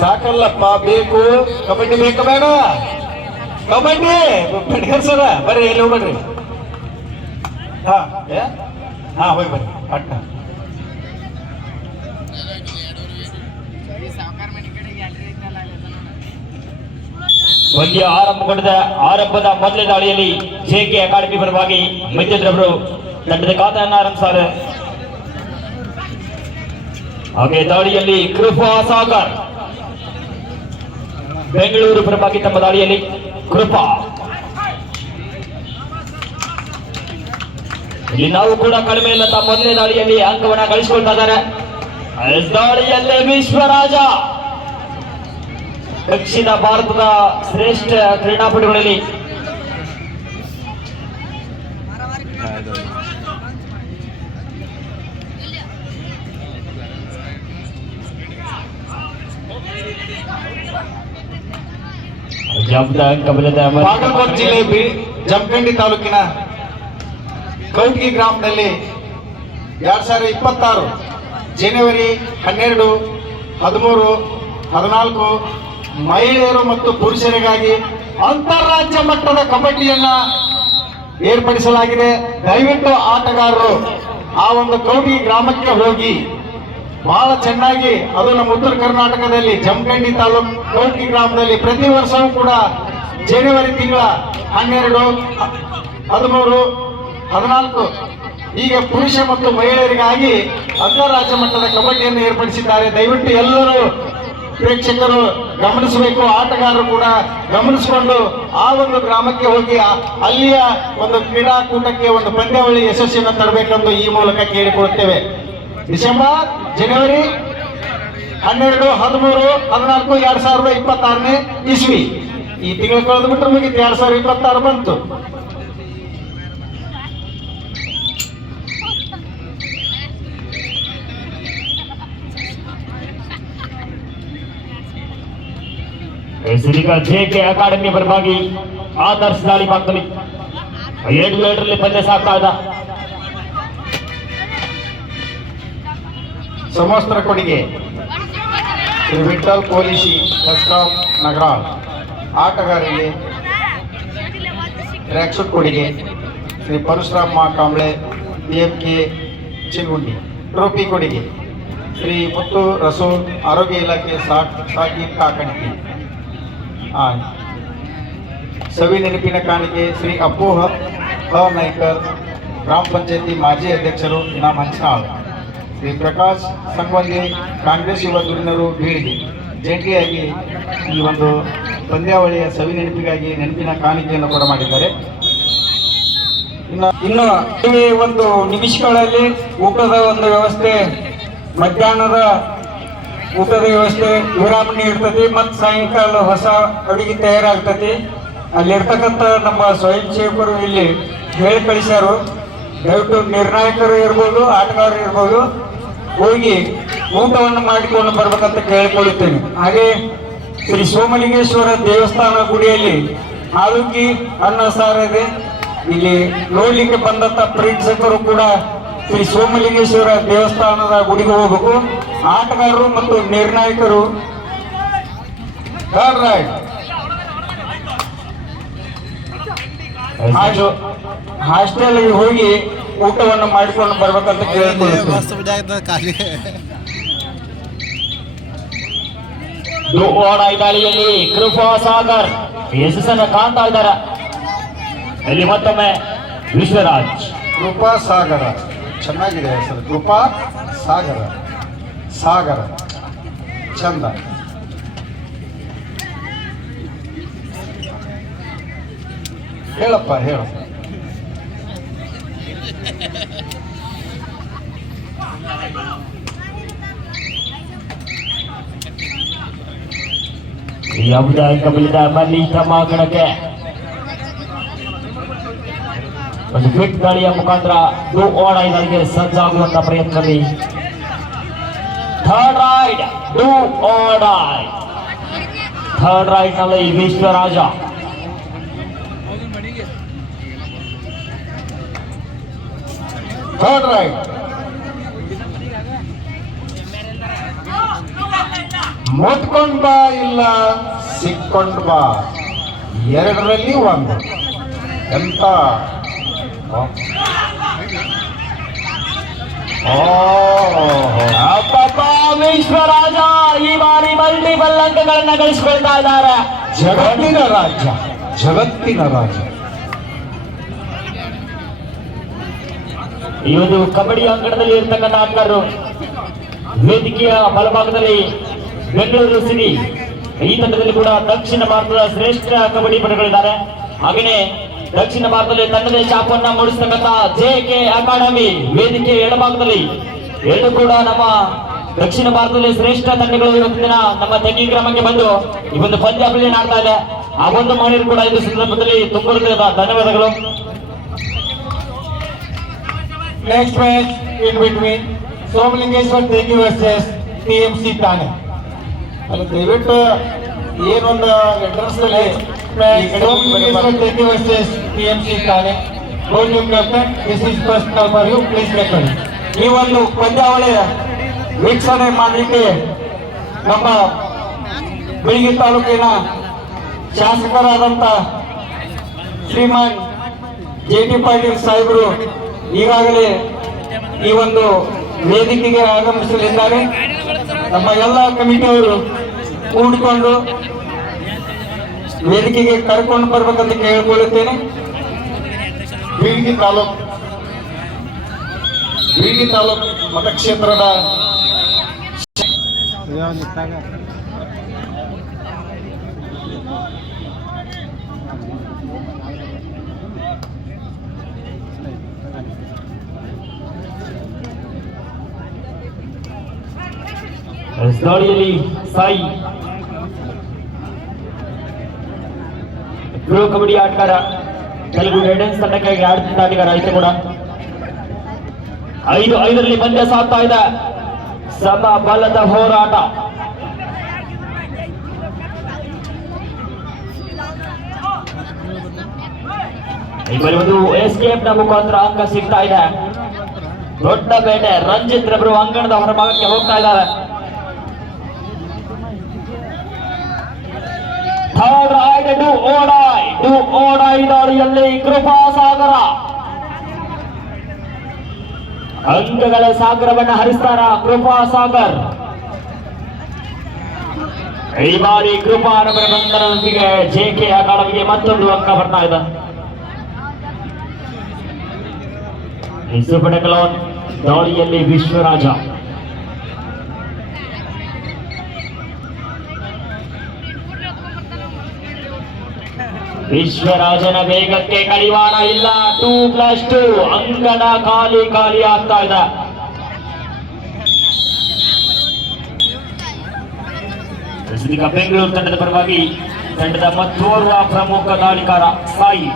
ಸಾಕಲ್ಲಪ್ಪ, ಬೇಕು. ಕಬಡ್ಡಿ ಬೇಕು, ಬೇಡ. ಕಬಡ್ಡಿ. ಬಡಿಗರ್ ಸರ ಬರ್ರಿ ಎಲ್ಲಿ ಹೋಗ್ಬೇಡ್ರಿ. ಹಾ? ಹಾ, ಹೋಗಿ ಬರ್ರಿ. ಅಟ್ಟ. ಪಂದ್ಯ ಆರಂಭಗೊಂಡ ಆರಂಭದ ಮೊದಲ ದಾಳಿಯಲ್ಲಿ ಜೆಕೆ ಅಕಾಡೆಮಿ ಪರವಾಗಿ ಮಿತ್ರರವರು ತಂಡದ ಖಾತೆಯನ್ನು ಆರಂಭಿಸಾರೆ ಹಾಗೆ ದಾಳಿಯಲ್ಲಿ ಕೃಪಾ ಸಾಗರ್. ಬೆಂಗಳೂರು ಪರವಾಗಿ ತಮ್ಮ ದಾಳಿಯಲ್ಲಿ ಕೃಪಾ. ಇಲ್ಲಿ ನಾವು ಕೂಡ ಕಡಿಮೆ ಇಲ್ಲ, ತಮ್ಮ ಮೊದಲನೇ ದಾಳಿಯಲ್ಲಿ ಅಂಕವನ್ನ ಗಳಿಸಿಕೊಳ್ತಾ ಇದ್ದಾರೆ. ದಾಳಿಯಲ್ಲಿ ವಿಶ್ವರಾಜ. ದಕ್ಷಿಣ ಭಾರತದ ಶ್ರೇಷ್ಠ ಕ್ರೀಡಾಪಟುಗಳಲ್ಲಿ ಬಾಗಲಕೋಟೆ ಜಿಲ್ಲೆ ಬಿ- ಜಮಖಂಡಿ ತಾಲೂಕಿನ ಕೌಟ್ಗಿ ಗ್ರಾಮದಲ್ಲಿ ಎರಡ್ ಸಾವಿರದ ಇಪ್ಪತ್ತಾರು ಜನವರಿ ಹನ್ನೆರಡು, ಹದಿಮೂರು, ಹದಿನಾಲ್ಕು ಮಹಿಳೆಯರು ಮತ್ತು ಪುರುಷರಿಗಾಗಿ ಅಂತಾರಾಜ್ಯ ಮಟ್ಟದ ಕಬಡ್ಡಿಯನ್ನ ಏರ್ಪಡಿಸಲಾಗಿದೆ. ದಯವಿಟ್ಟು ಆಟಗಾರರು, ಆ ಒಂದು ಕೌಟಿ ಗ್ರಾಮಕ್ಕೆ ಹೋಗಿ. ಬಹಳ ಚೆನ್ನಾಗಿ ಅದು ನಮ್ಮ ಉತ್ತರ ಕರ್ನಾಟಕದಲ್ಲಿ ಜಮಖಂಡಿ ತಾಲೂಕು ಕೌಟಿ ಗ್ರಾಮದಲ್ಲಿ ಪ್ರತಿ ವರ್ಷವೂ ಕೂಡ ಜನವರಿ ತಿಂಗಳ ಹನ್ನೆರಡು, ಹದಿಮೂರು, ಹದಿನಾಲ್ಕು ಈಗ ಪುರುಷ ಮತ್ತು ಮಹಿಳೆಯರಿಗಾಗಿ ಅಂತಾರಾಜ್ಯ ಮಟ್ಟದ ಕಬಡ್ಡಿಯನ್ನು ಏರ್ಪಡಿಸಿದ್ದಾರೆ. ದಯವಿಟ್ಟು ಎಲ್ಲರೂ ಪ್ರೇಕ್ಷಕರು ಗಮನಿಸಬೇಕು. ಆಟಗಾರರು ಕೂಡ ಗಮನಿಸಿಕೊಂಡು ಆ ಒಂದು ಗ್ರಾಮಕ್ಕೆ ಹೋಗಿ ಅಲ್ಲಿಯ ಒಂದು ಕ್ರೀಡಾಕೂಟಕ್ಕೆ ಒಂದು ಪಂದ್ಯಾವಳಿ ಯಶಸ್ಸಿಯನ್ನು ತರಬೇಕೆಂದು ಈ ಮೂಲಕ ಕೇಳಿಕೊಳ್ಳುತ್ತೇವೆ. ಡಿಸೆಂಬರ್, ಜನವರಿ, ಹನ್ನೆರಡು, ಹದಿಮೂರು, ಹದಿನಾಲ್ಕು, ಎರಡ್ ಸಾವಿರದ ಇಪ್ಪತ್ತಾರನೇ ಇಸ್ವಿ. ಈ ತಿಂಗಳು ಕಳೆದು ಬಿಟ್ಟರೆ ಮುಗಿತು, ಎರಡ್ ಸಾವಿರದ ಇಪ್ಪತ್ತಾರು ಬಂತು. ಇದೀಗ ಜೆಕೆ ಅಕಾಡೆಮಿ ಪರವಾಗಿ ಆದರ್ಶ ದಾಳಿ ಭಾಗದಲ್ಲಿ ಏಳು ಏಳರಲ್ಲಿ ಪಂದ್ಯ ಸಾಕ್ತಾ ಇದ್ದ. ಸಮವಸ್ತ್ರ ಕೊಡುಗೆ. ಶ್ರೀ ವಿಠಲ್ ಪೊಲೀಸಿ ಕಸ್ಕಾಂ ನಗರ. ಆಟಗಾರರಿಗೆ ಟ್ರ್ಯಾಕ್ ಸೂಟ್ ಕೊಡುಗೆ. Shri Parashurama Kamble B M K Chilgundi trophy ಕೊಡುಗೆ. ಶ್ರೀ ಮುತ್ತು ರಸೂಲ್ ಆರೋಗ್ಯ ಇಲಾಖೆ ಸಾಕಿ ಕಾಕಣಿಕೆ. ಸವಿ ನೆನಪಿನ ಕಾಣಿಕೆ ಶ್ರೀ ಅಪ್ಪು ಹ ನಾಯ್ಕರ್ ಗ್ರಾಮ ಪಂಚಾಯತಿ ಮಾಜಿ ಅಧ್ಯಕ್ಷರು ಇನಾಮ್ ಹಂಚನಾಳ್ ಶ್ರೀ ಪ್ರಕಾಶ್ ಸಂಗೊಂದಿ ಕಾಂಗ್ರೆಸ್ ಯುವ ಧುರೀಣರು ಬೀಳಿಗೆ ಜಂಟಿಯಾಗಿ ಈ ಒಂದು ಪಂದ್ಯಾವಳಿಯ ಸವಿ ನೆನಪಿಗಾಗಿ ನೆನಪಿನ ಕಾಣಿಕೆಯನ್ನು ಕೂಡ ಮಾಡಿದ್ದಾರೆ. ಇನ್ನು ಇನ್ನು ಈ ಒಂದು ನಿಮಿಷಗಳಲ್ಲಿ ಊಟದ ಒಂದು ವ್ಯವಸ್ಥೆ, ಮಧ್ಯಾಹ್ನದ ಊಟದ ವ್ಯವಸ್ಥೆ ವಿರಾಮಣಿ ಇರ್ತತಿ ಮತ್ತು ಸಾಯಂಕಾಲ ಹೊಸ ಅಡುಗೆ ತಯಾರಾಗ್ತತಿ ಅಲ್ಲಿರ್ತಕ್ಕಂಥ ನಮ್ಮ ಸ್ವಯಂ ಸೇವಕರು ಇಲ್ಲಿ ಹೇಳಿ ಕಳಿಸ್ಯಾರು ದಯವಿಟ್ಟು ನಿರ್ಣಾಯಕರು ಇರ್ಬೋದು, ಆಟಗಾರರು ಇರ್ಬೋದು. ಹೋಗಿ ಊಟವನ್ನು ಮಾಡಿಕೊಂಡು ಬರ್ಬೇಕಂತ ಕೇಳಿಕೊಳ್ಳುತ್ತೇನೆ. ಹಾಗೆ ಶ್ರೀ ಸೋಮಲಿಂಗೇಶ್ವರ ದೇವಸ್ಥಾನ ಗುಡಿಯಲ್ಲಿ ಆರೋಗ್ಯ ಅನ್ನ ಸಾರ ಇದೆ. ಇಲ್ಲಿ ನೋಡ್ಲಿಕ್ಕೆ ಬಂದಂತ ಪ್ರೇಕ್ಷಕರು ಕೂಡ ಶ್ರೀ ಸೋಮಲಿಂಗೇಶ್ವರ ದೇವಸ್ಥಾನದ ಗುಡಿಗೆ ಹೋಗಬೇಕು. ಆಟಗಾರರು ಮತ್ತು ನಿರ್ಣಾಯಕರು. ಹಾಸ್ಟೆಲ್ ಹೋಗಿ ಊಟವನ್ನು ಮಾಡಿಕೊಂಡು ಬರ್ಬೇಕಂತ ದಾಳಿಯಲ್ಲಿ ಕೃಪಾ ಸಾಗರ್ ಯಶಸ್ಸನ್ನು ಕಾಣ್ತಾ ಇದ್ದಾರೆ. ಇಲ್ಲಿ ಮತ್ತೊಮ್ಮೆ ವಿಶ್ವರಾಜ್. ಕೃಪಾ ಸಾಗರ. ಚೆನ್ನಾಗಿದೆ ಹೆಸರು. ಕೃಪಾ ಸಾಗರ. ಸಾಗರ. ಚಂದ. ಹೇಳಪ್ಪ ಹೇಳಪ್ಪ. ಯಾವುದೇ ಕಬಲಿದ ಮಲ್ಲಿ ತಮ್ಮ ಗಣಕ್ಕೆ ಒಂದು ಫಿಟ್ ದಾಳಿಯ ಮುಖಾಂತರ ಡೂ ಓಡಾಯಿ ದಾಳಿಗೆ ಸಜ್ಜಾಗುವಂತ ಪ್ರಯತ್ನದಲ್ಲಿ third raid do or die third ರೈಡ್ನಲ್ಲಿ Vishwaraja third raid ಮುಟ್ಕೊಂಡ್ ಬಾ ಇಲ್ಲ ಸಿಕ್ಕೊಂಡ್ ಬಾ. ಎರಡರಲ್ಲಿ ಒಂದು. ಎಂತ? ವಿಶ್ವರಾಜ, ಈ ಬಾರಿ ಮಲ್ಟಿಪಲ್ ಬಲ್ಲಂಕಗಳನ್ನ ಗಳಿಸ್ಕೊಳ್ತಾ ಇದ್ದಾರೆ. ಜಗತ್ತಿನ ರಾಜ್ಯ ಜಗತ್ತಿನ ರಾಜ್ಯ. ಈ ಒಂದು ಕಬಡ್ಡಿ ಅಂಗಣದಲ್ಲಿ ಇರ್ತಕ್ಕಂಥ ಆಟಗಾರರು ವೇದಿಕೆಯ ಬಲಭಾಗದಲ್ಲಿ ಬೆಂಗಳೂರು ಸಿಟಿ. ಈ ತಂಡದಲ್ಲಿ ಕೂಡ ದಕ್ಷಿಣ ಭಾರತದ ಶ್ರೇಷ್ಠ ಕಬಡ್ಡಿ ಪಟುಗಳಿದ್ದಾರೆ. ಹಾಗೆಯೇ ದಕ್ಷಿಣ ಭಾರತದಲ್ಲಿ ತನ್ನದೇ ಚಾಪನ್ನ ಮೂಡಿಸತಕ್ಕಂಥ ಜೆ ಕೆ ಅಕಾಡೆಮಿ ವೇದಿಕೆ ಎಡಭಾಗದಲ್ಲಿ ಎರಡು ಕೂಡ ನಮ್ಮ ದಕ್ಷಿಣ ಭಾರತದಲ್ಲಿ ಶ್ರೇಷ್ಠ ತಂಡಗಳು ಇವತ್ತಿನ ದಿನ ನಮ್ಮ ತೆಂಗಿ ಗ್ರಾಮಕ್ಕೆ ಬಂದು ಈ ಒಂದು ಪಂದ್ಯಾವಳಿ ಆಡ್ತಾ ಇದೆ. ಆ ಒಂದು ಮಹಿಳೆಯರು ಕೂಡ ಇದು ಸಂದರ್ಭದಲ್ಲಿ ತುಂಬ ಧನ್ಯವಾದಗಳು. Next match in between Somalingeshwar Tegi versus T M C ತಾನೆ ಅಲ್ಲಿ ದಯವಿಟ್ಟು ಏನೊಂದು ಲೆಟರ್ಸ್ ಅಲ್ಲಿ ಸೋಮಲಿಂಗೇಶ್ವರ್ ತೆಗಿ versus T M C Thane gold captain this is first for you please record ಈ ಒಂದು ಪಂದ್ಯಾವಳಿ ವೀಕ್ಷಣೆ ಮಾಡಲಿಕ್ಕೆ ನಮ್ಮ ಬೆಳಗಿ ತಾಲೂಕಿನ ಶಾಸಕರಾದಂಥ ಶ್ರೀಮಾನ್ ಜೆ ಟಿ ಪಾಟೀಲ್ ಸಾಹೇಬರು ಈಗಾಗಲೇ ಈ ಒಂದು ವೇದಿಕೆಗೆ ಆಗಮಿಸಲಿದ್ದಾರೆ. ನಮ್ಮ ಎಲ್ಲ ಕಮಿಟಿಯವರು ಕೂಡಿಕೊಂಡು ವೇದಿಕೆಗೆ ಕರ್ಕೊಂಡು ಬರ್ಬೇಕಂತ ಕೇಳಿಕೊಳ್ಳುತ್ತೇನೆ. ಬೀಳ್ಗಿ ತಾಲೂಕು ಬೀಳ್ಗಿ ತಾಲೂಕು ಮತಕ್ಷೇತ್ರದ ದಾಳಿಯಲ್ಲಿ ಸಾಯಿ. ಪ್ರೋ ಕಬಡ್ಡಿ ಆಟಗಾರ ತೆಲುಗು ಗೈಡೆನ್ಸ್ ತಂಡಕ್ಕಾಗಿ ಆಡುತ್ತಿದ್ದ ಆಟಗಾರ ಆಯ್ತು ಕೂಡ ಐದು ಐದರಲ್ಲಿ ಪಂದ್ಯ ಸಾಗ್ತಾ ಇದೆ. ಸಮ ಬಲದ ಹೋರಾಟ. ಒಂದು ಎಸ್ಕೇಪ್ನ ಮುಖಾಂತರ ಅಂಕ ಸಿಗ್ತಾ ಇದೆ. ದೊಡ್ಡ ಬೇಟೆ ರಂಜಿತ್ ರಬ್ರು ಅಂಗಣದ ಹೊರಭಾಗಕ್ಕೆ ಹೋಗ್ತಾ ಇದ್ದಾರೆ. Third raid do or die do or die ದಾಳಿಯಲ್ಲಿ ಕೃಪಾಸಾಗರ ಅಂಕಗಳ ಸಾಗರವನ್ನು ಹರಿಸ್ತಾರ ಕೃಪಾಸಾಗರ್ ಈ ಬಾರಿ ಕೃಪಾರವರ ಬಂಧನದೊಂದಿಗೆ ಜೆ ಕೆ ಅಕಾಡೆಮಿಗೆ ಮತ್ತೊಂದು ಅಂಕ ಬರ್ತಾ ಇದೆ. ದಾಳಿಯಲ್ಲಿ ವಿಶ್ವರಾಜ. ವಿಶ್ವರಾಜನ ವೇಗಕ್ಕೆ ಕಡಿವಾಣ ಇಲ್ಲ. ಟೂ ಪ್ಲಸ್ ಟೂ ಅಂಗಣ ಖಾಲಿ ಖಾಲಿ ಆಗ್ತಾ ಇದೆ. ಇದೀಗ ಬೆಂಗಳೂರು ತಂಡದ ಪರವಾಗಿ ತಂಡದ ಮತ್ತೋರ್ವ ಪ್ರಮುಖ ದಾಳಿಕಾರ ಸಾಯಿ.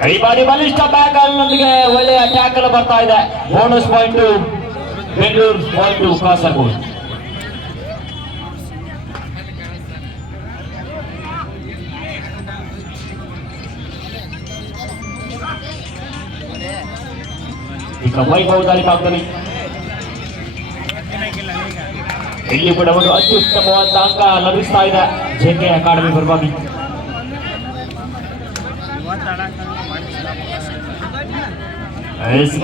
ಕೈ ಬಾರಿ ಬಲಿಷ್ಠ ಬ್ಯಾಕಲ್ನೊಂದಿಗೆ ಒಳ್ಳೆಯ ಟ್ಯಾಕಲ್ ಬರ್ತಾ ಇದೆ. Bonus point Bengaluru point Kasaragod ಈಗ ವೈಭವ ದಾಳಿ ಭಾಗದಲ್ಲಿ ಇಲ್ಲಿ ಕೂಡ ಒಂದು ಅತ್ಯುತ್ತಮವಾದ ಅಂಕ ಲಭಿಸ್ತಾ ಇದೆ. ಜೆಕೆ ಅಕಾಡೆಮಿ ಪರವಾಗಿ.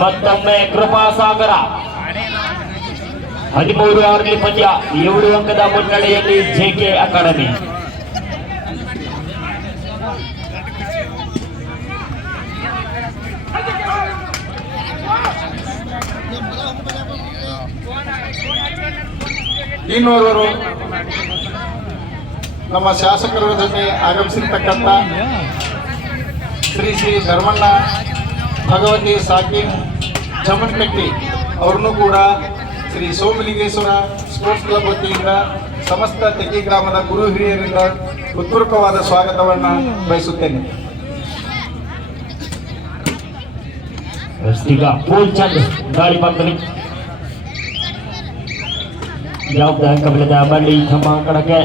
ಮತ್ತೊಮ್ಮೆ ಕೃಪಾಸಾಗರ. ಹದಿಮೂರು ಆರನೇ ಪಂದ್ಯ. ಏಳು ಅಂಕದ ಮುನ್ನಡೆಯಲ್ಲಿ ಜೆಕೆ ಅಕಾಡೆಮಿ. ಇನ್ನೋರ್ವರು ನಮ್ಮ ಶಾಸಕರ ಜೊತೆ ಆಗಮಿಸಿರ್ತಕ್ಕಂಥ ಶ್ರೀ ಶ್ರೀ ಧರ್ಮಣ್ಣ ಭಗವತಿ ಸಾಕಿನ್ ಚಮನ್ಕಟ್ಟಿ ಅವ್ರನ್ನೂ ಕೂಡ ಶ್ರೀ ಸೋಮಲಿಂಗೇಶ್ವರ ಸ್ಪೋರ್ಟ್ಸ್ ಕ್ಲಬ್ ವತಿಯಿಂದ ಸಮಸ್ತ ತೆಗಿ ಗ್ರಾಮದ ಗುರು ಹಿರಿಯರಿಂದ ಉತ್ಪೂರ್ವಕವಾದ ಸ್ವಾಗತವನ್ನು ಬಯಸುತ್ತೇನೆ. ಗಾಳಿ ಈಗ ಅಂಕ ಬೆಳೆದ ಬಳ್ಳಿ ತಮ್ಮ ಕಡಕ್ಕೆ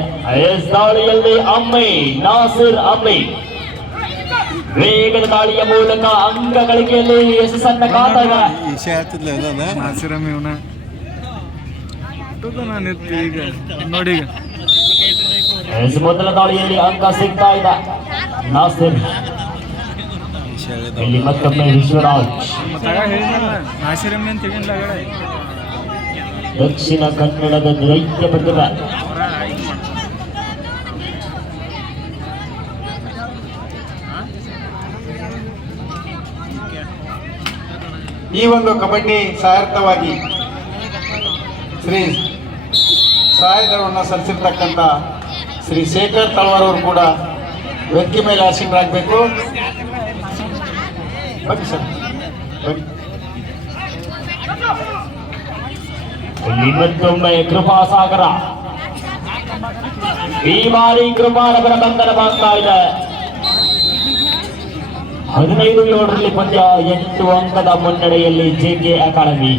ಎಸ್ ದಾಳಿಯಲ್ಲಿ ಅಮ್ಮೆ ನಾಸಿರ್ ಅಮ್ಮೆ. ವೇಗದ ದಾಳಿಯ ಮೂಲಕ ಅಂಕ ಗಳಿಕೆಯಲ್ಲಿ ಯಶಸ್ಸನ್ನ ಕಾದಾಗ ನಾಸಿರ್ ಅಮ್ಮೆ ಇವನ. ನಾನು ಈಗ. ನೋಡಿ ಈಗ. ಎಸ್ ಮೊದಲ ದಾಳಿಯಲ್ಲಿ ಅಂಕ ಸಿಗ್ತಾ ಇದೆ ನಾಸಿರ್. ಇಲ್ಲಿ ಮತ್ತೊಮ್ಮೆ ವಿಶ್ವರಾಜ್. ನಾಸಿರಮ್ಮೆ ಅಂತ ದಕ್ಷಿಣ ಕನ್ನಡದ ದೈತ್ಯ ಪ್ರತಿಭೆ. ಈ ಒಂದು ಕಬಡ್ಡಿ ಸಹಾರ್ಥವಾಗಿ ಶ್ರೀ ಸಹಾಯಧನವನ್ನು ಸಲ್ಲಿಸಿರ್ತಕ್ಕಂಥ ಶ್ರೀ ಶೇಖರ್ ತಳವಾರವರು ಕೂಡ ವ್ಯಕ್ತಿ ಮೇಲೆ ಆಸೀನರಾಗಬೇಕು. ಬನ್ನಿ ಸರ್. ಬನ್ನಿ. ಮತ್ತೊಮ್ಮೆ ಕೃಪಾಸಾಗರ. ಈ ಬಾರಿ ಕೃಪಾನಗರ ಬಂಧನವಾಗ್ತಾ ಇದೆ. ಹದಿನೈದು ಏಳರಲ್ಲಿ ಪಂದ್ಯ ಎಂಟು ಅಂಕದ ಮುನ್ನಡೆಯಲ್ಲಿ ಜೆಕೆ ಅಕಾಡೆಮಿ.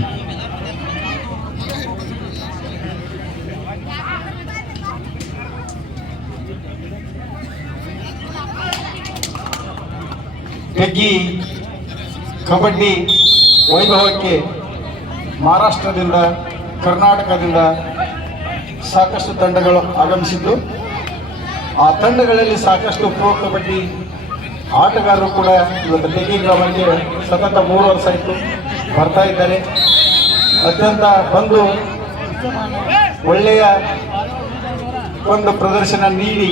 ಜಗ್ಗಿ ಕಬಡ್ಡಿ ವೈಭವಕ್ಕೆ ಮಹಾರಾಷ್ಟ್ರದಿಂದ ಕರ್ನಾಟಕದಿಂದ ಸಾಕಷ್ಟು ತಂಡಗಳು ಆಗಮಿಸಿದ್ದು. ಆ ತಂಡಗಳಲ್ಲಿ ಸಾಕಷ್ಟು ಪ್ರೋ ಕಬಡ್ಡಿ ಆಟಗಾರರು ಕೂಡ ಇವತ್ತು ತೆಗ್ಗಿ ಗ್ರಾಮಕ್ಕೆ ಸತತ ಮೂರು ವರ್ಷ ಆಯಿತು ಬರ್ತಾ ಇದ್ದಾರೆ. ಅತ್ಯಂತ ಬಂದು ಒಳ್ಳೆಯ ಒಂದು ಪ್ರದರ್ಶನ ನೀಡಿ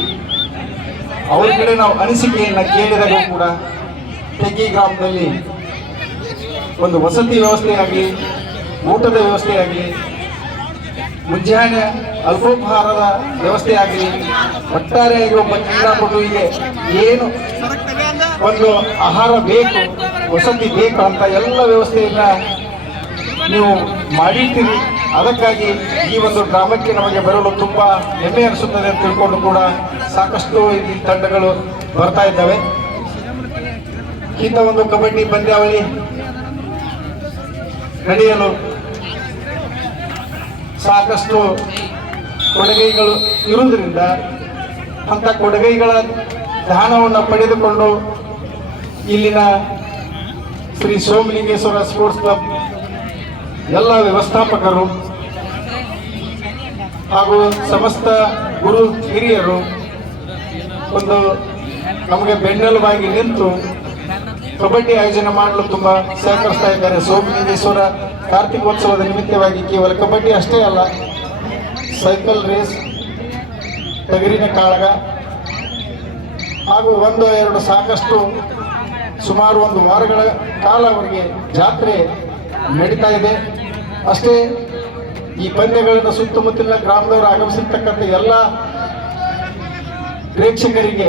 ಅವ್ರ ಕಡೆ ನಾವು ಅನಿಸಿಕೆಯನ್ನು ಕೇಳಿದಾಗ ಕೂಡ ತೆಗ್ಗಿ ಗ್ರಾಮದಲ್ಲಿ ಒಂದು ವಸತಿ ವ್ಯವಸ್ಥೆಯಾಗಲಿ, ಊಟದ ವ್ಯವಸ್ಥೆಯಾಗಲಿ ಮುಂಜಾನೆ ಅಲ್ಪೋಪಹಾರದ ವ್ಯವಸ್ಥೆಯಾಗಲಿ ಒಟ್ಟಾರೆಯಾಗಿ ಒಬ್ಬ ಕ್ರೀಡಾಪಟುವಿಗೆ ಏನು ಒಂದು ಆಹಾರ ಬೇಕು, ವಸತಿ ಬೇಕು ಅಂತ ಎಲ್ಲ ವ್ಯವಸ್ಥೆಯನ್ನ ನೀವು ಮಾಡಿರ್ತೀರಿ. ಅದಕ್ಕಾಗಿ ಈ ಒಂದು ಗ್ರಾಮಕ್ಕೆ ನಮಗೆ ಬರಲು ತುಂಬ ಹೆಮ್ಮೆ ಅನಿಸುತ್ತದೆ ಅಂತ ತಿಳ್ಕೊಂಡು ಕೂಡ ಸಾಕಷ್ಟು ಇಲ್ಲಿ ತಂಡಗಳು ಬರ್ತಾ ಇದ್ದಾವೆ. ಇಂಥ ಒಂದು ಕಬಡ್ಡಿ ಪಂದ್ಯಾವಳಿ ನಡೆಯಲು ಸಾಕಷ್ಟು ಕೊಡುಗೆಗಳು ಇರುವುದರಿಂದ ಅಂಥ ಕೊಡುಗೆಗಳ ದಾನವನ್ನು ಪಡೆದುಕೊಂಡು ಇಲ್ಲಿನ ಶ್ರೀ ಸೋಮಲಿಂಗೇಶ್ವರ ಸ್ಪೋರ್ಟ್ಸ್ ಕ್ಲಬ್ ಎಲ್ಲ ವ್ಯವಸ್ಥಾಪಕರು ಹಾಗೂ ಸಮಸ್ತ ಗುರು ಹಿರಿಯರು ಒಂದು ನಮಗೆ ಬೆನ್ನೆಲುಬಾಗಿ ನಿಂತು ಕಬಡ್ಡಿ ಆಯೋಜನೆ ಮಾಡಲು ತುಂಬ ಸಹಕರಿಸ್ತಾ ಇದ್ದಾರೆ. ಸೋಮಲಿಂಗೇಶ್ವರ ಕಾರ್ತಿಕೋತ್ಸವದ ನಿಮಿತ್ತವಾಗಿ ಕೇವಲ ಕಬಡ್ಡಿ ಅಷ್ಟೇ ಅಲ್ಲ ಸೈಕಲ್ ರೇಸ್ ತಗರಿನ ಕಾಳಗ ಹಾಗೂ ಒಂದು ಎರಡು ಸಾಕಷ್ಟು ಸುಮಾರು ಒಂದು ವಾರಗಳ ಕಾಲ ಅವರಿಗೆ ಜಾತ್ರೆ ನಡೀತಾ ಇದೆ. ಅಷ್ಟೇ ಈ ಪಂದ್ಯಗಳನ್ನು ಸುತ್ತಮುತ್ತಲಿನ ಗ್ರಾಮದವರು ಆಗಮಿಸಿರ್ತಕ್ಕಂಥ ಎಲ್ಲ ಪ್ರೇಕ್ಷಕರಿಗೆ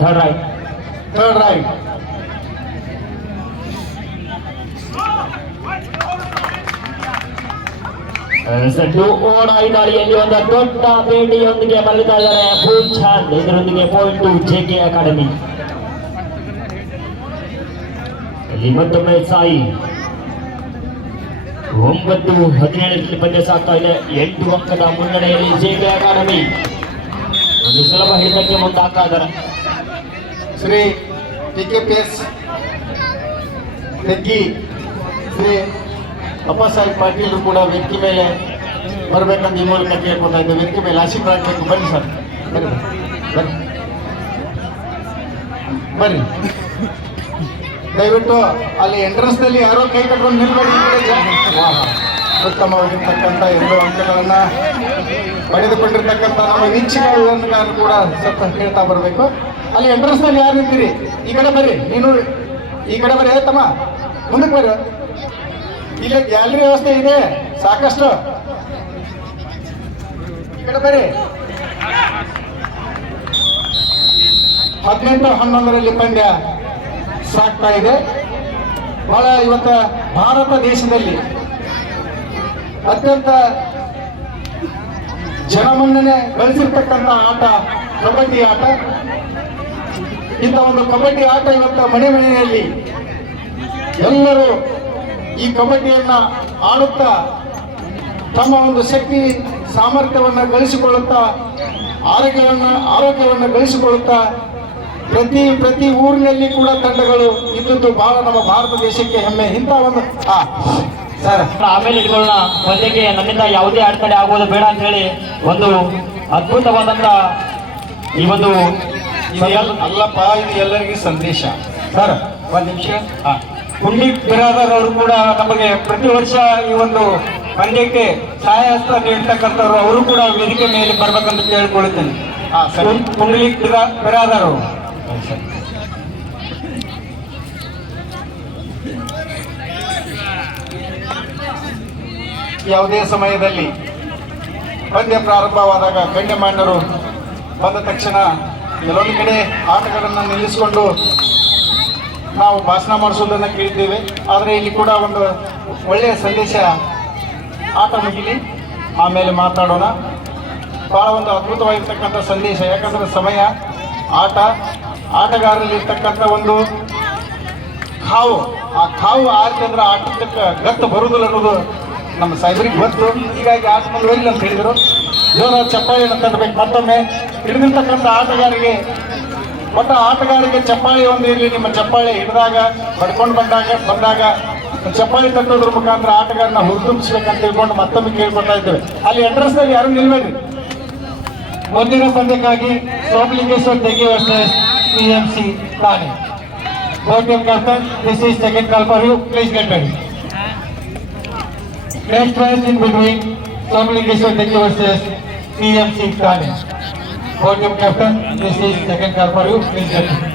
ಥರ್ಡ್ ರೈಟ್ ಥರ್ಡ್ ರೈಟ್ ಸಡ್ಡು ಓಡಾಡಿ ದಾಳಿಯಲ್ಲಿ ಒಂದು ದೊಡ್ಡ ಬೇಟೆಯೊಂದಿಗೆ ಬರಲಿತಾ ಇದ್ದಾರೆ ಫುಲ್ ಚಾಂದ್ ಇದರೊಂದಿಗೆ ಪಾಯಿಂಟ್ ಟು ಜೆಕೆ ಅಕಾಡೆಮಿ ಇಲ್ಲಿ ಮತ್ತೊಮ್ಮೆ ಸಾಯಿ ಒಂಬತ್ತು ಹದಿನೇಳರಲ್ಲಿ ಪಂದ್ಯ ಸಾಗ್ತಾ ಇದೆ. ಎಂಟು ಅಂಕದ ಮುನ್ನಡೆಯಲ್ಲಿ ಜೆಕೆ ಅಕಾಡೆಮಿ ಒಂದು ಸುಲಭ ಹಿಡಿತಕ್ಕೆ ಮುಂದಾಗ್ತಾ ಇದ್ದಾರೆ. Shri T K P S Teggi Shri Appasaheb Patil ಕೂಡ ವ್ಯಕ್ತಿ ಮೇಲೆ ಬರಬೇಕಂತ ಈ ಮೂಲಕ ಕೇಳ್ಕೊತಾ ಇದ್ದೆ ವ್ಯಕ್ತಿ ಮೇಲೆ ಆಶೀರ್ವಾದಬೇಕು ಬನ್ನಿ ಸರ್. ಬನ್ನಿ ಬನ್ನಿ. ದಯವಿಟ್ಟು ಅಲ್ಲಿ ಎಂಟ್ರೆನ್ಸ್ನಲ್ಲಿ ಯಾರೋ ಕೈ ಕಟ್ಕೊಂಡು ನಿಲ್ಬೇಡಿ. ಉತ್ತಮವಾಗಿರ್ತಕ್ಕಂಥ ಎರಡು ಅಂಕಗಳನ್ನು ಪಡೆದುಕೊಂಡಿರ್ತಕ್ಕಂಥ ನಮ್ಮ ವೀಕ್ಷಕರನ್ನು ಕೂಡ ಸ್ವಲ್ಪ ಹೇಳ್ತಾ ಬರಬೇಕು. ಅಲ್ಲಿ ಎಂಟ್ರೆನ್ಸ್ನಲ್ಲಿ ಯಾರು ನಿಂತೀರಿ? ಈ ಕಡೆ ಬರ್ರಿ. ನೀನು ಈ ಕಡೆ ಬರ್ರಿ. ತಮ್ಮ, ಮುಂದಕ್ಕೆ ಬರ್ರಿ. ಇಲ್ಲಿ ಗ್ಯಾಲರಿ ವ್ಯವಸ್ಥೆ ಇದೆ, ಸಾಕಷ್ಟು. ಈ ಕಡೆ ಬರ್ರಿ ಹದಿನೆಂಟು ಹನ್ನೊಂದರಲ್ಲಿ ಪಂದ್ಯ ಸಾಕ್ತಾ ಇದೆ. ಬಹಳ ಇವತ್ತ ಭಾರತ ದೇಶದಲ್ಲಿ ಅತ್ಯಂತ ಜನಮನ್ನಣೆ ಗಳಿಸಿರ್ತಕ್ಕಂಥ ಆಟ, ಕಬಡ್ಡಿ ಆಟ. ಇಂಥ ಒಂದು ಕಬಡ್ಡಿ ಆಟ ಇವತ್ತ ಮನೆ ಮನೆಯಲ್ಲಿ ಎಲ್ಲರೂ ಈ ಕಬಡ್ಡಿಯನ್ನ ಆಡುತ್ತಾ ತಮ್ಮ ಒಂದು ಶಕ್ತಿ ಸಾಮರ್ಥ್ಯವನ್ನು ಗಳಿಸಿಕೊಳ್ಳುತ್ತಾ ಆರೋಗ್ಯವನ್ನು ಆರೋಗ್ಯವನ್ನು ಗಳಿಸಿಕೊಳ್ಳುತ್ತಾ ಪ್ರತಿ ಪ್ರತಿ ಊರಿನಲ್ಲಿ ಕೂಡ ತಂಡಗಳು ಇದ್ದದ್ದು ಬಹಳ ನಮ್ಮ ಭಾರತ ದೇಶಕ್ಕೆ ಹೆಮ್ಮೆ. ಇಂಥ ಒಂದು ಸರ್ ಆಮೇಲೆ ಇಟ್ಕೊಳ್ಳೋಣ. ನನ್ನಿಂದ ಯಾವುದೇ ಅಡೆತಡೆ ಆಗೋದು ಬೇಡ ಅಂತ ಹೇಳಿ ಒಂದು ಅದ್ಭುತವಾದಂತ ಈ ಒಂದು ಅಲ್ಲಪ್ಪ ಇದು ಎಲ್ಲರಿಗೂ ಸಂದೇಶ. ಸರ್ ಒಂದ್ ನಿಮಿಷ. ಹಾ. ಪುಂಡಿತ್ ಬಿರಾದರ್ ಅವರು ಕೂಡ ನಮಗೆ ಪ್ರತಿ ವರ್ಷ ಈ ಒಂದು ಪಂದ್ಯಕ್ಕೆ ಸಹಾಯ ಹಸ್ತ ನೀಡ್ತಕ್ಕಂಥವ್ರು ಅವರು ಕೂಡ ವೇದಿಕೆ ಮೇಲೆ ಬರ್ಬೇಕಂತ ಕೇಳ್ಕೊಳ್ತೇನೆ. ಪುಂಡಲಿಕ್ ಬಿರಾದರ್ ಅವರು ಯಾವುದೇ ಸಮಯದಲ್ಲಿ ಪಂದ್ಯ ಪ್ರಾರಂಭವಾದಾಗ ಗಣ್ಯಮಾನ್ಯರು ಬಂದ ತಕ್ಷಣ ಕೆಲವೊಂದು ಕಡೆ ಆಟಗಳನ್ನು ನಿಲ್ಲಿಸಿಕೊಂಡು ನಾವು ಭಾಷಣ ಮಾಡಿಸೋದನ್ನು ಕೇಳಿದ್ದೇವೆ ಆದರೆ ಇಲ್ಲಿ ಕೂಡ ಒಂದು ಒಳ್ಳೆಯ ಸಂದೇಶ ಆಟ ಮುಗಿಲಿ. ಆಮೇಲೆ ಮಾತಾಡೋಣ. ಭಾಳ ಒಂದು ಅದ್ಭುತವಾಗಿರ್ತಕ್ಕಂಥ ಸಂದೇಶ, ಯಾಕಂದ್ರೆ ಸಮಯ, ಆಟ, ಆಟಗಾರರಲ್ಲಿರ್ತಕ್ಕಂಥ ಒಂದು ಹಾವು. ಆ ಕಾವು ಆರ್ತಂದ್ರೆ ಆಟಕ್ಕೆ ಗತ್ತು ಬರುವುದಿಲ್ಲ ಅನ್ನೋದು ನಮ್ಮ ಸಾಹೇಬ್ರಿಗೆ ಗೊತ್ತು. ಹೀಗಾಗಿ ಆಟ ಮುಂದುವರಿಲ್ಲ ಅಂತ ಹೇಳಿದರು. ಜೋರ ಚಪ್ಪಾಳಿಯನ್ನು ತಟ್ಟಬೇಕು. ಮತ್ತೊಮ್ಮೆ ಹಿಡಿದಿರ್ತಕ್ಕಂಥ ಆಟಗಾರರಿಗೆ ಒಟ್ಟು ಆಟಗಾರರಿಗೆ ಚಪ್ಪಾಳಿ ಒಂದು ಇರಲಿ, ನಿಮ್ಮ ಚಪ್ಪಾಳಿ ಹಿಡಿದಾಗ ಪಡ್ಕೊಂಡು ಬಂದಾಗ ಬಂದಾಗ ಚಪ್ಪಾಳಿ ತಟ್ಟೋದ್ರ ಮುಖಾಂತರ ಆಟಗಾರನ ಹುರಿದುಂಬಿಸ್ಬೇಕಂತ ತಿಳ್ಕೊಂಡು ಮತ್ತೊಮ್ಮೆ ಕೇಳ್ಕೊಳ್ತಾ ಇದ್ದೇವೆ. ಅಲ್ಲಿ ಅಡ್ರೆಸ್ದಾಗ ಯಾರು ನಿಲ್ಬೇಡಿ ಮುಂದಿನ ಪಂದ್ಯಕ್ಕಾಗಿ Somalingeshwar Tegi versus P M C Thane. Captain this is second call for you please get. In between in between P M C PMC Thane. Podium captain, this is second call for you. Please get ready.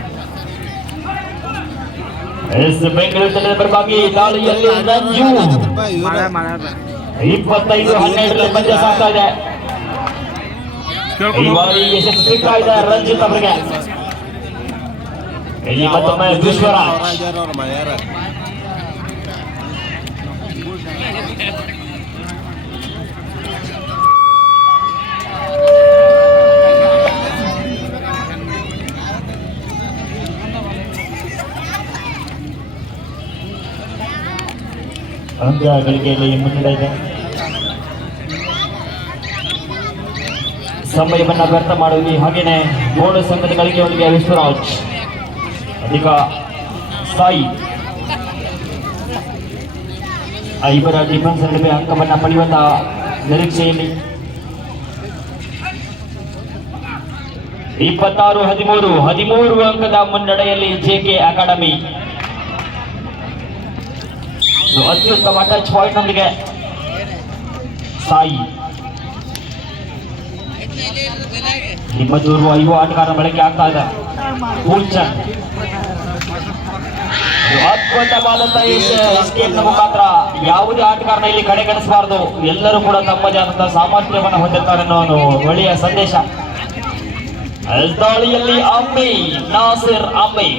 S Bengaluru ತಂಡದ ಪರವಾಗಿ ದಾಳಿಯಲ್ಲಿ ರಂಜು ಮಳೆ ಮಳೆ ಇಪ್ಪತ್ತೈದು ಹನ್ನೆರಡರಲ್ಲಿ ಪಂದ್ಯ ಸಾಗ್ತಾ ಇದೆ ಈ ಬಾರಿ ಯಶಸ್ಸು ಸಿಗ್ತಾ ಇದೆ ರಂಜಿತ್ ಅವರಿಗೆ ಇಲ್ಲಿ ಮತ್ತೊಮ್ಮೆ ವಿಶ್ವರಾಜ್ ಪಂದ್ಯ ಗಳಿಗೆಯಲ್ಲಿ ಮುನ್ನಡೆ ಇದೆ. ಸಮಯವನ್ನು ವ್ಯರ್ಥ ಈ ಹಾಗೇನೆ ಗೋಡು ಸಂಘದ ಗಳಿಗೆಯೊಂದಿಗೆ ವಿಶ್ವರಾಜ್. ಅಧಿಕ ಸಾಯಿ ಆ ಇಬ್ಬರ ಡಿಫೆನ್ಸ್ ನಡುವೆ ಅಂಕವನ್ನ ಪಡೆಯುವಂತಹ ನಿರೀಕ್ಷೆಯಲ್ಲಿ. ಇಪ್ಪತ್ತಾರು, ಹದಿಮೂರು ಹದಿಮೂರು ಅಂಕದ ಮುನ್ನಡೆಯಲ್ಲಿ ಜೆಕೆ ಅಕಾಡೆಮಿ ಅತ್ಯುತ್ತಮ ಟಚ್ ಪಾಯಿಂಟ್ ನಮಗೆ. ಸಾಯಿ. ನಿಮ್ಮ ದೂರು ಐವ ಆಟಗಾರ ಬಳಕೆ ಆಗ್ತಾ ಇದೆ. ಪೂಲ್ಚಂದ್ ಒಂದು ಅದ್ಭುತವಾದಂತ ಎಸ್ಕೇಪ್ ಮುಖಾಂತರ ಯಾವುದೇ ಆಟಗಾರನ ಇಲ್ಲಿ ಕಡೆಗಣಿಸಬಾರದು. ಎಲ್ಲರೂ ಕೂಡ ತಮ್ಮದೇ ಆದಂತಹ ಸಾಮರ್ಥ್ಯವನ್ನು ಹೊಂದಿರ್ತಾರೆ ಅನ್ನೋ ಒಳ್ಳೆಯ ಸಂದೇಶ. ಅಲ್ತಾಳಿಯಲ್ಲಿ ಅಮ್ಮಿ, ನಾಸಿರ್ ಅಮ್ಮಿ.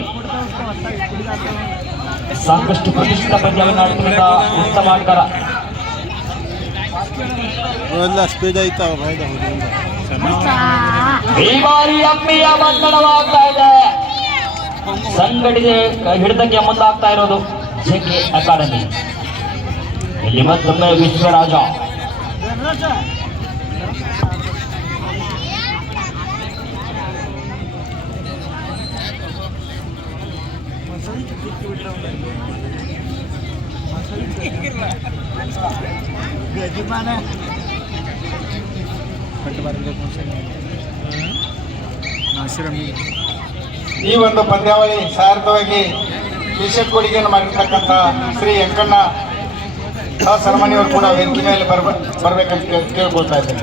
ಸಾಕಷ್ಟು ಪ್ರತಿಷ್ಠಿತ ಪಂದ್ಯವನ್ನು ಆಡುತ್ತಿದ್ದ ಉತ್ತಮ ಆಟಗಾರ ಸ್ಪೀಡ್ ಹುಡುಗ ಈ ಬಾರಿ ಅಮ್ಮಿಯ ಬಂಧನವಾಗ್ತಾ ಇದೆ. ಸಂಘಟಿತ ಹಿಡಿತಕ್ಕೆ ಮುಂದಾಗ್ತಾ ಇರೋದು ಜೆಕೆ ಅಕಾಡೆಮಿ ಇಲ್ಲಿ ಮತ್ತೊಮ್ಮೆ ವಿಶ್ವರಾಜ ನಾಸಿರಮ್ಮಿ ಈ ಒಂದು ಪಂದ್ಯಾವಳಿ ಸಾರ್ಥವಾಗಿ ವಿಶೇಷ ಕೊಡುಗೆಯನ್ನು ಮಾಡಿರ್ತಕ್ಕಂಥ ಶ್ರೀ ವೆಂಕಣ್ಣ ಸನ್ಮಾನಿಯವರು ಕೂಡ ವೇದಿಕೆ ಮೇಲೆ ಬರ್ಬ, ಬರ್ಬೇಕಂತ ಕೇಳ್- ಕೇಳ್ಕೊಳ್ತಾ ಇದ್ದೇನೆ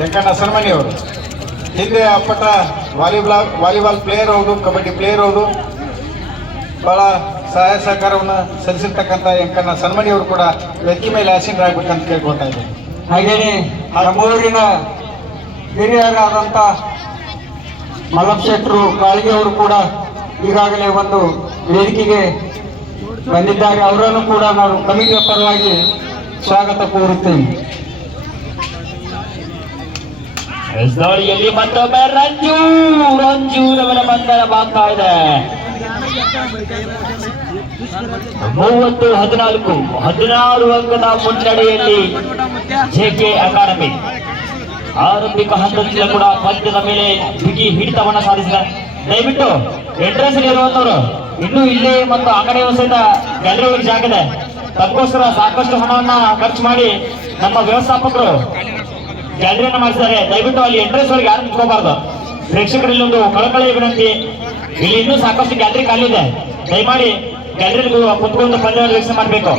ವೆಂಕಣ್ಣ ಸನ್ಮಾನಿಯವರು ಹಿಂದೆ ಅಪ್ಪಟ ವಾಲಿಬಾಲ್ ವಾಲಿಬಾಲ್ ಪ್ಲೇಯರ್ ಹೌದು, ಕಬಡ್ಡಿ ಪ್ಲೇಯರ್ ಹೌದು, ಬಹಳ ಸಹಾಯ ಸಹಕಾರವನ್ನು ಸಲ್ಲಿಸಿರ್ತಕ್ಕಂಥ ವೆಂಕಣ್ಣ ಸನ್ಮಾನಿಯವರು ಕೂಡ ವ್ಯಕ್ತಿ ಮೇಲೆ ಆಸೀನರಾಗಬೇಕಂತ ಕೇಳ್ಕೊಳ್ತಾ ಇದ್ದೀನಿ ಹಾಗೇನೆ ನಮ್ಮೂರಿನ ಹಿರಿಯರಾದಂಥ ಮಲ್ಲಪ್ಪ ಶೆಟ್ರು ಕಾಳಿಗೆ ಅವರು ಕೂಡ ಈಗಾಗಲೇ ಒಂದು ವೇದಿಕೆಗೆ ಬಂದಿದ್ದಾರೆ. ಅವರನ್ನು ಕೂಡ ನಾನು ಕಮಿಟಿಯ ಪರವಾಗಿ ಸ್ವಾಗತ ಕೋರುತ್ತೇನೆ. ಎಸ್ ರಂಜು ಮತ್ತೊಮ್ಮೆ ರಂಜು ಬಂದರ ಬಂಧನವಾಗ್ತಾ ಇದೆ. ಮೂವತ್ತು, ಹದಿನಾಲ್ಕು, ಹದಿನಾರು ಅಂಕದ ಮುನ್ನಡೆಯಲ್ಲಿ ಜೆಕೆ ಅಕಾಡೆಮಿ. ಆರಂಭಿಕ ಹಂತದಿಂದ ಕೂಡ ಪಂದ್ಯದ ಮೇಲೆ ಬಿಗಿ ಹಿಡಿತವನ್ನ ಸಾಧಿಸಿದೆ. ದಯವಿಟ್ಟು ಎಂಟ್ರೆನ್ಸ್ ಇರುವಂತವರು ಇನ್ನೂ ಇಲ್ಲಿ ಮತ್ತು ಆ ಕಡೆ ಸಹಿತ ಗ್ಯಾಲರಿ ಒಳಗೆ ಜಾಗ ಇದೆ. ಸಾಕಷ್ಟು ಹಣವನ್ನ ಖರ್ಚು ಮಾಡಿ ನಮ್ಮ ವ್ಯವಸ್ಥಾಪಕರು ಗ್ಯಾಲರಿಯನ್ನು ಮಾಡಿದ್ದಾರೆ ದಯವಿಟ್ಟು ಅಲ್ಲಿ ಎಂಟ್ರೆನ್ಸ್ ಒಳಗೆ ಯಾರು ನಿಂತ್ಕೋಬಾರ್ದು ಪ್ರೇಕ್ಷಕರಲ್ಲಿ ಒಂದು ಕಳಕಳಿಯ ವಿನಂತಿ. ಇಲ್ಲಿ ಇನ್ನೂ ಸಾಕಷ್ಟು ಗ್ಯಾಲರಿ ಖಾಲಿ ಇದೆ. ದಯಮಾಡಿ ಗ್ಯಾಲರಿ ಕುತ್ಕೊಂಡು ಪಂದ್ಯವನ್ನು ವೀಕ್ಷಣೆ ಮಾಡಬೇಕು.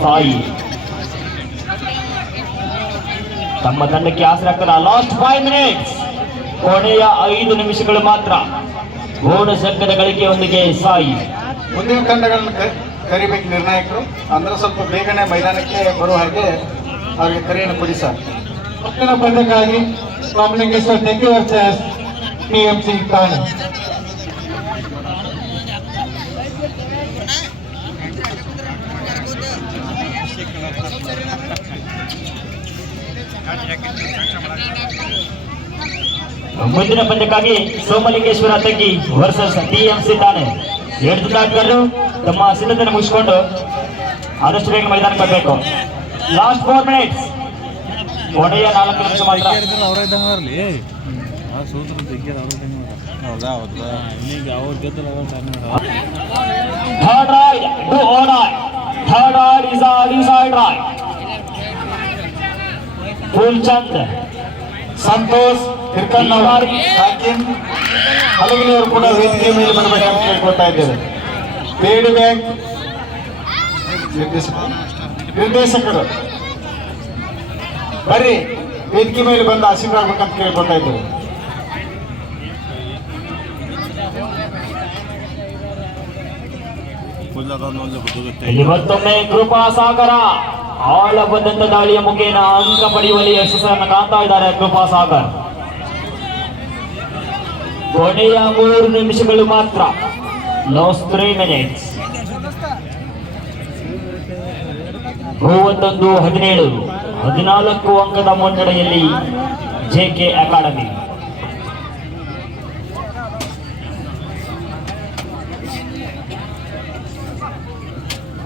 ಸಾಯಿ. ತಮ್ಮ ತಂಡಕ್ಕೆ ಆಸರೆ ಆಗ್ತದ. ಲಾಸ್ಟ್ ಫೈವ್ ಮಿನಿಟ್ಸ್ ಕೊನೆಯ ಐದು ನಿಮಿಷಗಳು ಮಾತ್ರ. ಬೋನಸ್ ಗಳಿಕೆ ಗಳಿಕೆಯೊಂದಿಗೆ ಸಾಯಿ. ಮುಂದಿನ ತಂಡಗಳನ್ನು ಕರಿಬೇಕು ನಿರ್ಣಾಯಕರು. ಅಂದ್ರೆ ಸ್ವಲ್ಪ ಬೇಗನೆ ಮೈದಾನಕ್ಕೆ ಬರುವ ಹಾಗೆ ಅವರಿಗೆ ಕರೆಯನ್ನು ಕೊಡಿ ಮುಂದಿನ ಪಂದ್ಯಕ್ಕಾಗಿ Ramalingeshwara Teggi versus P M C Thane ಮುಂದಿನ ಪಂದ್ಯಕ್ಕಾಗಿ ಸೋಮಲಿಂಗೇಶ್ವರ ತಂಗಿ ವರ್ಸಸ್ ಟಿಎಂಸಿ ತಾನೆ ಎರಡು ತಂಡಗಳು ತಮ್ಮ ಸಿದ್ಧತೆಯನ್ನು ಮುಗಿಸಿಕೊಂಡು ಆದಷ್ಟು ಬೇಗ ಮೈದಾನಕ್ಕೆ ಬರಬೇಕು. ಲಾಸ್ಟ್ ಫೋರ್ ಮಿನಿಟ್ಸ್ ಕೊನೆಯ ನಾಲ್ಕು ಲಕ್ಷ ಮಾತ್ರ. ಅವ್ರ ಇದ್ದಂಗೆ ಅವ್ರಲ್ಲಿ. ಆ ಸೂತ್ರ ತೆಗ್ಯಾರ ಅವ್ರ ಇದ್ದಂಗೆ ಹೌದಾ ಹೌದಾ? ಇನ್ನೀಗ ಅವ್ರ ಗೆದ್ದರು ಅವ್ರ time to do third. Is decide ride. Phulchand Santosh Hirkannavar ಹಾಕಿನ್ ಅವರು ಕೂಡ ವೇದಿಕೆ ಮೇಲೆ ಬರಬೇಕಂತ ಕೇಳ್ಕೊಳ್ತಾ ಇದ್ದೇವೆ. ಪೇಡಿ ಬ್ಯಾಂಕ್ ನಿರ್ದೇಶಕ ನಿರ್ದೇಶಕರು. ಬರ್ರಿ, ವೇದಿಕೆ ಮೇಲೆ ಬಂದು ಆಶೀರ್ವಾದಬೇಕಂತ ಕೇಳ್ಕೊಳ್ತಾ ಇದ್ದೇವೆ ಇವತ್ತೊಮ್ಮೆ ಕೃಪಾ ಸಾಗರ. ಆಳ ಬಂದಂತ ದಾಳಿಯ ಮುಖೇನ ಅಂಕ ಪಡೆಯುವಲ್ಲಿ ಯಶಸ್ಸನ್ನು ಕಾಣ್ತಾ ಇದ್ದಾರೆ ಕೃಪಾ ಸಾಗರ್. ಕೊನೆಯ ಮೂರು ನಿಮಿಷಗಳು ಮಾತ್ರ. ಲಾಸ್ ತ್ರೀ ಮಿನಿಟ್ಸ್ ಮೂವತ್ತೊಂದು, ಹದಿನೇಳು. ಹದಿನಾಲ್ಕು ಅಂಕದ ಮುನ್ನಡೆಯಲ್ಲಿ ಜೆಕೆ ಅಕಾಡೆಮಿ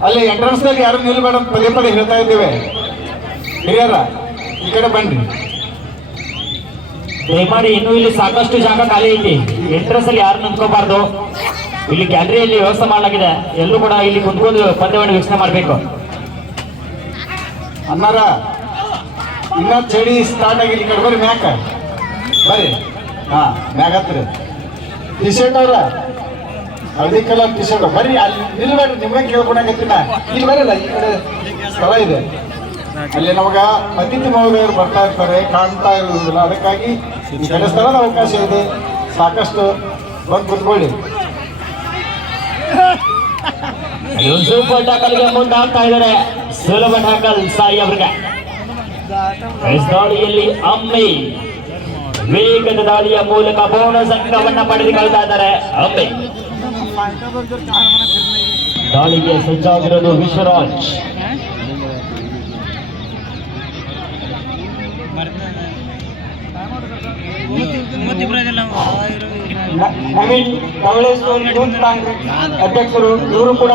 ಅಲ್ಲಿ ಎಂಟ್ರೆನ್ಸ್ನಲ್ಲಿ ಯಾರು ನಿಲ್ಬೇಡ ಪದೇ ಪದೇ ಹೇಳ್ತಾ ಇದ್ದೇವೆ. ಹಿರಿಯರ, ಈ ಕಡೆ ಬನ್ನಿ. ದಯಮಾಡಿ ಇನ್ನೂ ಇಲ್ಲಿ ಸಾಕಷ್ಟು ಜಾಗ ಖಾಲಿ ಐತಿ. ಎಂಟ್ರೆನ್ಸ್ ಅಲ್ಲಿ ಯಾರು ನಿಂತ್ಕೋಬಾರ್ದು. ಇಲ್ಲಿ ಗ್ಯಾಲರಿಯಲ್ಲಿ ವ್ಯವಸ್ಥೆ ಮಾಡಲಾಗಿದೆ. ಎಲ್ಲರೂ ಕೂಡ ಇಲ್ಲಿ ಕುಂತ್ಕೊಂಡು ಪಂದ್ಯವನ್ನು ವೀಕ್ಷಣೆ ಮಾಡಬೇಕು. ಅನ್ನಾರ ಇನ್ನ ಚಳಿ ಸ್ಟಾರ್ಟ್ ಆಗಿಲ್ಲ ಕಡೆ ಬರ್ರಿ ಮ್ಯಾಕ. ಬರ್ರಿ. ಹಾ, ಮ್ಯಾಗ ಹತ್ರಿ. ಟಿ ಶರ್ಟ್ ಅವ್ರ? ಹಳದಿ ಕಲರ್ ಟಿ ಶರ್ಟ್ ಬರ್ರಿ, ಅಲ್ಲಿ ನಿಲ್ಬೇಡ್ರಿ ನಿಮ್ಗೆ ಕೇಳ್ಕೊಂಡಾಗತ್ತಿನ ಇಲ್ಲಿ ಬರಲ್ಲ, ಈ ಕಡೆ ಸ್ಥಳ ಇದೆ. ಅಲ್ಲಿ ನಮಗ ಅತಿಥಿ ಮಹೋದಯರು ಬರ್ತಾ ಇರ್ತಾರೆ, ಕಾಣ್ತಾ ಇರುವುದಿಲ್ಲ. ಅದಕ್ಕಾಗಿ ಈ ಕಡೆ ಸ್ಥಳದ ಅವಕಾಶ ಇದೆ. ಸಾಕಷ್ಟು ಬಂದು ಕುತ್ಕೊಳ್ಳಿ. ಸೂಪರ್ ಟಾಕಲ್ಗೆ ಮುಂದೆ ಆಗ್ತಾ ಇದ್ದಾರೆ. ಸುಲಭ ಟ್ಯಾಕಲ್ ಸಾಯಿ ಅವರಿಗೆ. ಎಸ್ ದಾಳಿಯಲ್ಲಿ ಅಮ್ಮಿ ವೇಗದ ದಾಳಿಯ ಮೂಲಕ ಬೋನಸ್ ಅಂಕವನ್ನ ಪಡೆದುಕೊಳ್ತಾ ಇದ್ದಾರೆ ಅಮ್ಮಿ ದಾಳಿಗೆ ಸಜ್ಜಾಗಿರೋದು ವಿಶ್ವರಾಜ್ ನ- ನವೀನ್ ಧವಳೇಶ್ವರ್ ಯೂತ್ ಕಾಂಗ್ರೆಸ್ ಅಧ್ಯಕ್ಷರು ಇವರು ಕೂಡ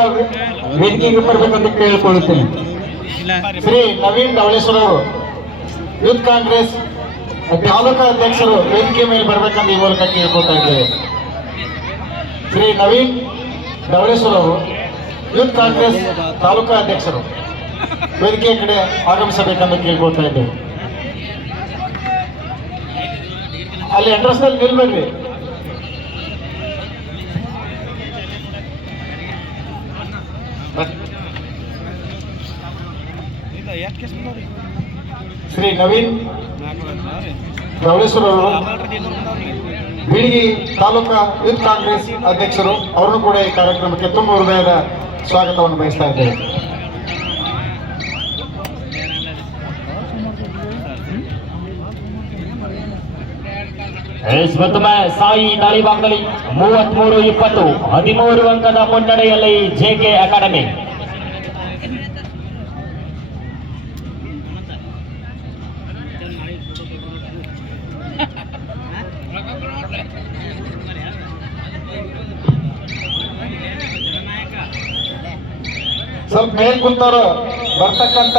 ವೇದಿಕೆಗೆ ಬರ್ಬೇಕಂತ ಕೇಳಿಕೊಳ್ಳುತ್ತೇನೆ. ಶ್ರೀ ನವೀನ್ ಧವಳೇಶ್ವರ ಅವರು. ಯೂತ್ ಕಾಂಗ್ರೆಸ್ ತಾಲೂಕಾ ಅಧ್ಯಕ್ಷರು ವೇದಿಕೆ ಮೇಲೆ ಬರ್ಬೇಕಂತ ಈ ಮೂಲಕ ಕೇಳ್ಕೊತಾ ಇದ್ದೇವೆ. ಶ್ರೀ ನವೀನ್ ಧವಳೇಶ್ವರ ಅವರು ಯೂತ್ ಕಾಂಗ್ರೆಸ್ ತಾಲೂಕಾ ಅಧ್ಯಕ್ಷರು ವೇದಿಕೆಯ ಕಡೆ ಆಗಮಿಸಬೇಕಂತ ಕೇಳ್ಕೊಳ್ತಾ ಇದ್ದೇವೆ. ಅಲ್ಲಿ ಅಡ್ರೆಸ್ನಲ್ಲಿ ನಿಲ್ಬೇಡ್ರಿ. ಶ್ರೀ ನವೀನ್ ಧವಳೇಶ್ವರ ಅವರು ಬೀಳಿಗಿ ತಾಲೂಕಾ ಯೂತ್ ಕಾಂಗ್ರೆಸ್ ಅಧ್ಯಕ್ಷರು, ಅವರನ್ನು ಕೂಡ ಈ ಕಾರ್ಯಕ್ರಮಕ್ಕೆ ತುಂಬ ಹೃದಯದ ಸ್ವಾಗತವನ್ನು ಬಯಸ್ತಾ ಇದ್ದೇವೆ. ಮತ್ತೊಮ್ಮೆ ಸಾಯಿ ತಾಲಿಬಾಂಗಲಿ ಮೂವತ್ಮೂರು ಇಪ್ಪತ್ತು ಹದಿಮೂರು ಅಂಕದ ಮುನ್ನಡೆಯಲ್ಲಿ ಜೆಕೆ ಅಕಾಡೆಮಿ. ನಮ್ಮ ಮೇಲ್ ಕುಂತವ್ರು ಬರ್ತಕ್ಕಂತ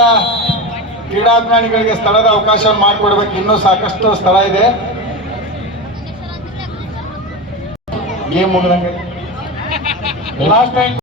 ಕ್ರೀಡಾಭಿಮಾನಿಗಳಿಗೆ ಸ್ಥಳದ ಅವಕಾಶವನ್ನು ಮಾಡಿಕೊಡ್ಬೇಕು. ಇನ್ನೂ ಸಾಕಷ್ಟು ಸ್ಥಳ ಇದೆ. ಗೇಮ್ ಮುಗಿದಂಗೆ. Last time